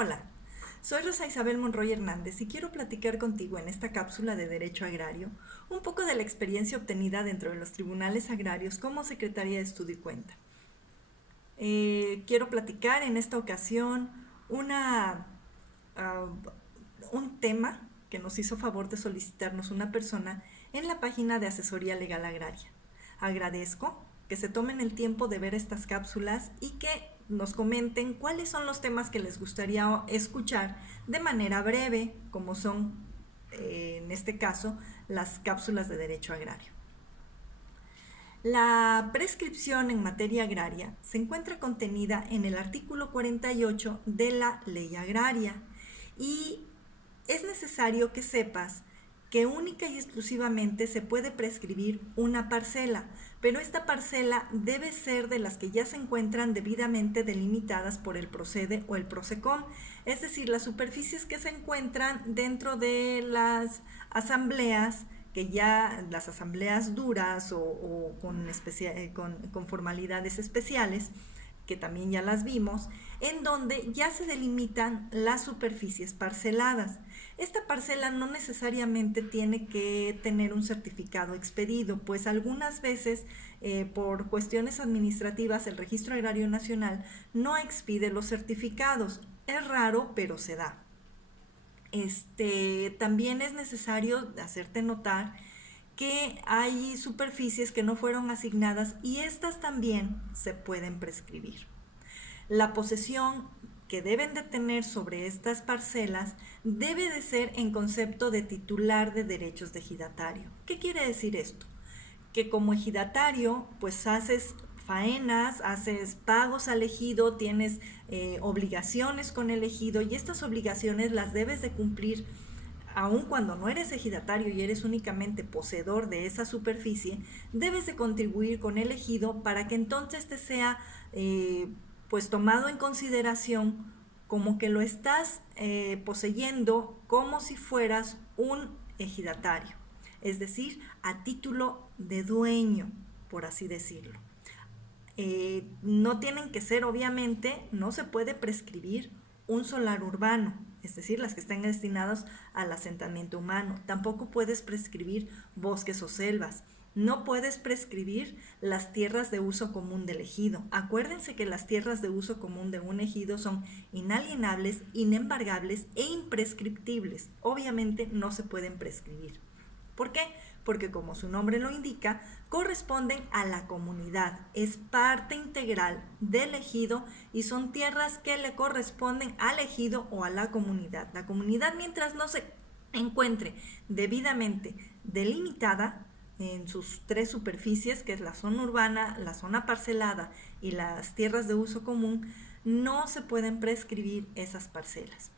Hola, soy Rosa Isabel Monroy Hernández y quiero platicar contigo en esta cápsula de Derecho Agrario un poco de la experiencia obtenida dentro de los tribunales agrarios como secretaria de Estudio y Cuenta. Quiero platicar en esta ocasión uh, un tema que nos hizo favor de solicitarnos una persona en la página de Asesoría Legal Agraria. Agradezco que se tomen el tiempo de ver estas cápsulas y que nos comenten cuáles son los temas que les gustaría escuchar de manera breve, como son, en este caso, las cápsulas de Derecho Agrario. La prescripción en materia agraria se encuentra contenida en el artículo 48 de la Ley Agraria y es necesario que sepas que única y exclusivamente se puede prescribir una parcela, pero esta parcela debe ser de las que ya se encuentran debidamente delimitadas por el PROCEDE o el PROCECOM, es decir, las superficies que se encuentran dentro de las asambleas, que ya las asambleas duras o con formalidades especiales, que también ya las vimos, en donde ya se delimitan las superficies parceladas. Esta parcela no necesariamente tiene que tener un certificado expedido, pues algunas veces por cuestiones administrativas el Registro Agrario Nacional no expide los certificados. Es raro, pero se da. También es necesario hacerte notar que hay superficies que no fueron asignadas y estas también se pueden prescribir. La posesión que deben de tener sobre estas parcelas debe de ser en concepto de titular de derechos de ejidatario. ¿Qué quiere decir esto? Que como ejidatario pues haces faenas, haces pagos al ejido, tienes obligaciones con el ejido y estas obligaciones las debes de cumplir aun cuando no eres ejidatario y eres únicamente poseedor de esa superficie, debes de contribuir con el ejido para que entonces te sea pues tomado en consideración como que lo estás poseyendo como si fueras un ejidatario, es decir, a título de dueño, por así decirlo. No tienen que ser, obviamente, no se puede prescribir un solar urbano, es decir, las que están destinadas al asentamiento humano. Tampoco puedes prescribir bosques o selvas. No puedes prescribir las tierras de uso común del ejido. Acuérdense que las tierras de uso común de un ejido son inalienables, inembargables e imprescriptibles. Obviamente no se pueden prescribir. ¿Por qué? Porque como su nombre lo indica, corresponden a la comunidad, es parte integral del ejido y son tierras que le corresponden al ejido o a la comunidad. La comunidad, mientras no se encuentre debidamente delimitada en sus tres superficies, que es la zona urbana, la zona parcelada y las tierras de uso común, no se pueden prescribir esas parcelas.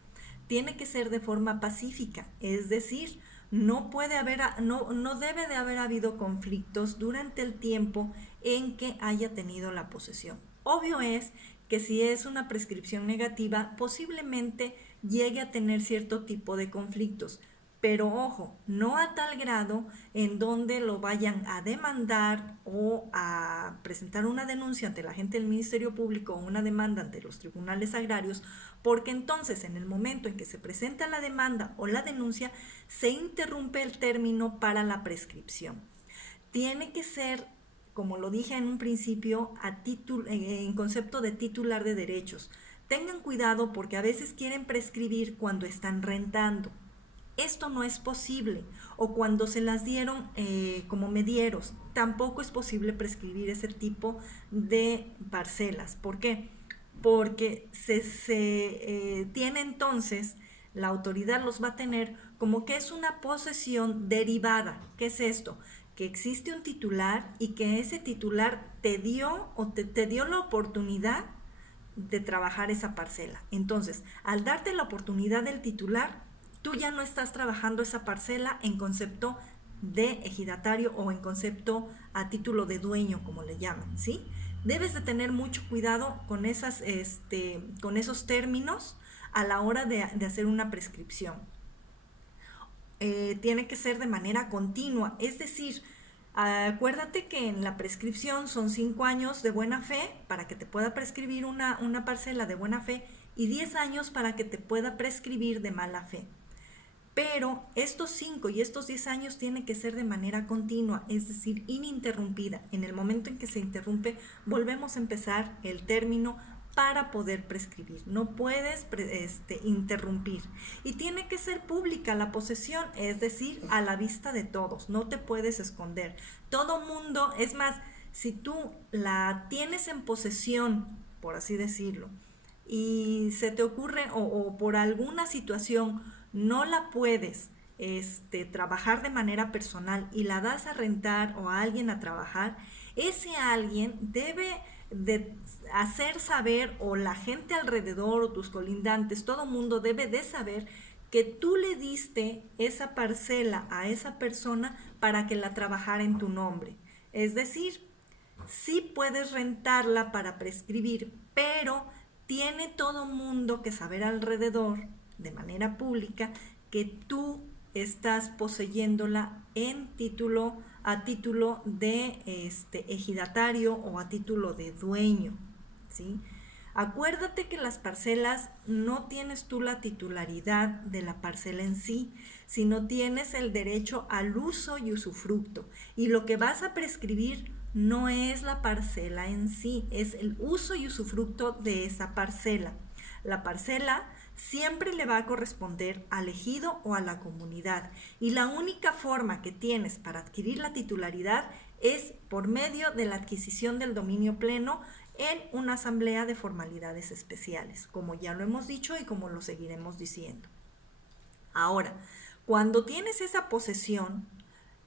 Tiene que ser de forma pacífica, es decir, no debe de haber habido conflictos durante el tiempo en que haya tenido la posesión. Obvio es que si es una prescripción negativa, posiblemente llegue a tener cierto tipo de conflictos, pero ojo, no a tal grado en donde lo vayan a demandar o a presentar una denuncia ante la gente del Ministerio Público o una demanda ante los tribunales agrarios, porque entonces en el momento en que se presenta la demanda o la denuncia, se interrumpe el término para la prescripción. Tiene que ser, como lo dije en un principio, en concepto de titular de derechos. Tengan cuidado porque a veces quieren prescribir cuando están rentando. Esto no es posible, o cuando se las dieron como medieros, tampoco es posible prescribir ese tipo de parcelas. ¿Por qué? Porque se tiene entonces, la autoridad los va a tener como que es una posesión derivada. ¿Qué es esto? Que existe un titular y que ese titular te dio te dio la oportunidad de trabajar esa parcela. Entonces, al darte la oportunidad del titular, tú ya no estás trabajando esa parcela en concepto de ejidatario o en concepto a título de dueño, como le llaman, ¿sí? Debes de tener mucho cuidado con esos términos a la hora de hacer una prescripción. Tiene que ser de manera continua, es decir, acuérdate que en la prescripción son 5 años de buena fe para que te pueda prescribir una parcela de buena fe y 10 años para que te pueda prescribir de mala fe. Pero estos 5 y estos 10 años tienen que ser de manera continua, es decir, ininterrumpida. En el momento en que se interrumpe, volvemos a empezar el término para poder prescribir. No puedes interrumpir. Y tiene que ser pública la posesión, es decir, a la vista de todos. No te puedes esconder. Todo mundo, es más, si tú la tienes en posesión, por así decirlo, y se te ocurre o por alguna situación no la puedes trabajar de manera personal y la das a rentar o a alguien a trabajar, ese alguien debe de hacer saber, o la gente alrededor o tus colindantes, todo mundo debe de saber que tú le diste esa parcela a esa persona para que la trabajara en tu nombre. Es decir, sí puedes rentarla para prescribir, pero tiene todo mundo que saber alrededor, de manera pública, que tú estás poseyéndola a título de ejidatario o a título de dueño, ¿sí? Acuérdate que las parcelas no tienes tú la titularidad de la parcela en sí, sino tienes el derecho al uso y usufructo. Y lo que vas a prescribir no es la parcela en sí, es el uso y usufructo de esa parcela. La parcela siempre le va a corresponder al ejido o a la comunidad, y la única forma que tienes para adquirir la titularidad es por medio de la adquisición del dominio pleno en una asamblea de formalidades especiales, como ya lo hemos dicho y como lo seguiremos diciendo. Ahora, cuando tienes esa posesión,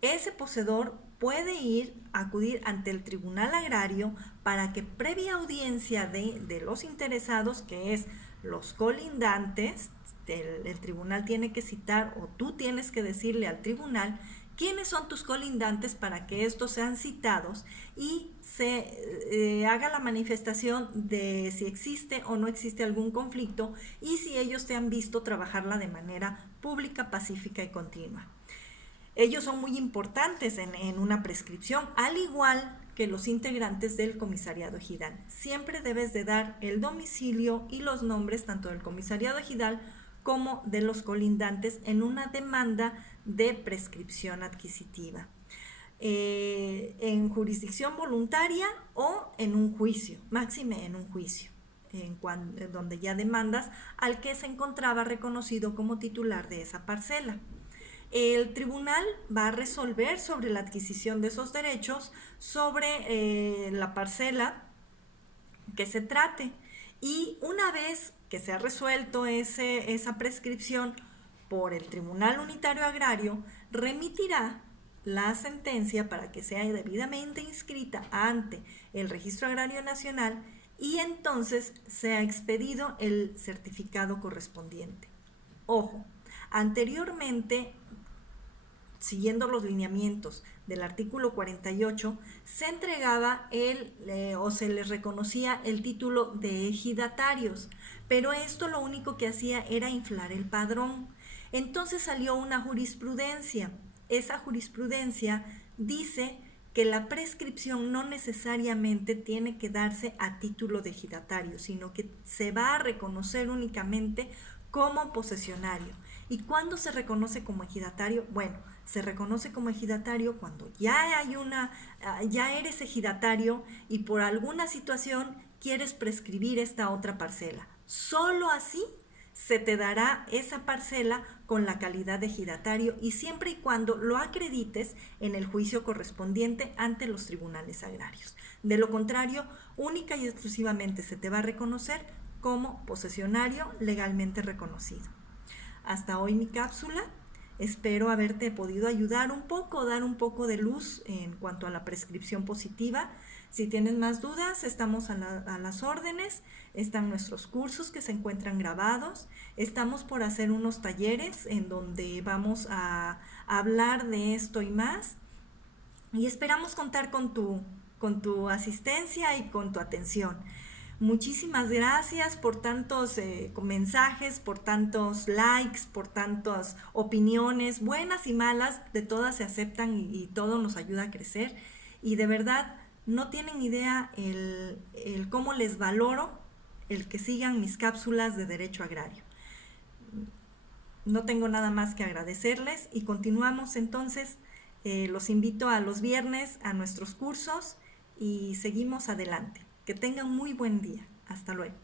ese poseedor puede acudir ante el tribunal agrario para que, previa audiencia de los interesados, que es los colindantes, el tribunal tiene que citar, o tú tienes que decirle al tribunal quiénes son tus colindantes para que estos sean citados y se haga la manifestación de si existe o no existe algún conflicto y si ellos te han visto trabajarla de manera pública, pacífica y continua. Ellos son muy importantes en una prescripción, al igual que los integrantes del comisariado ejidal. Siempre debes de dar el domicilio y los nombres tanto del comisariado ejidal como de los colindantes en una demanda de prescripción adquisitiva, en jurisdicción voluntaria o en un juicio, máxime en un juicio, donde ya demandas al que se encontraba reconocido como titular de esa parcela. El tribunal va a resolver sobre la adquisición de esos derechos sobre la parcela que se trate, y una vez que se ha resuelto esa prescripción por el Tribunal Unitario Agrario, remitirá la sentencia para que sea debidamente inscrita ante el Registro Agrario Nacional y entonces sea expedido el certificado correspondiente. Ojo, anteriormente, siguiendo los lineamientos del artículo 48, se entregaba o se les reconocía el título de ejidatarios, pero esto lo único que hacía era inflar el padrón. Entonces salió una jurisprudencia. Esa jurisprudencia dice que la prescripción no necesariamente tiene que darse a título de ejidatario, sino que se va a reconocer únicamente como posesionario. ¿Y cuándo se reconoce como ejidatario? Bueno, se reconoce como ejidatario cuando ya eres ejidatario y por alguna situación quieres prescribir esta otra parcela. Solo así se te dará esa parcela con la calidad de ejidatario y siempre y cuando lo acredites en el juicio correspondiente ante los tribunales agrarios. De lo contrario, única y exclusivamente se te va a reconocer como posesionario legalmente reconocido. Hasta hoy mi cápsula. Espero haberte podido ayudar un poco, dar un poco de luz en cuanto a la prescripción positiva. Si tienes más dudas, estamos a las órdenes. Están nuestros cursos que se encuentran grabados. Estamos por hacer unos talleres en donde vamos a hablar de esto y más. Y esperamos contar con tu asistencia y con tu atención. Muchísimas gracias por tantos mensajes, por tantos likes, por tantas opiniones, buenas y malas, de todas se aceptan y todo nos ayuda a crecer. Y de verdad, no tienen idea el cómo les valoro el que sigan mis cápsulas de Derecho Agrario. No tengo nada más que agradecerles y continuamos entonces. Los invito a los viernes a nuestros cursos y seguimos adelante. Que tengan muy buen día. Hasta luego.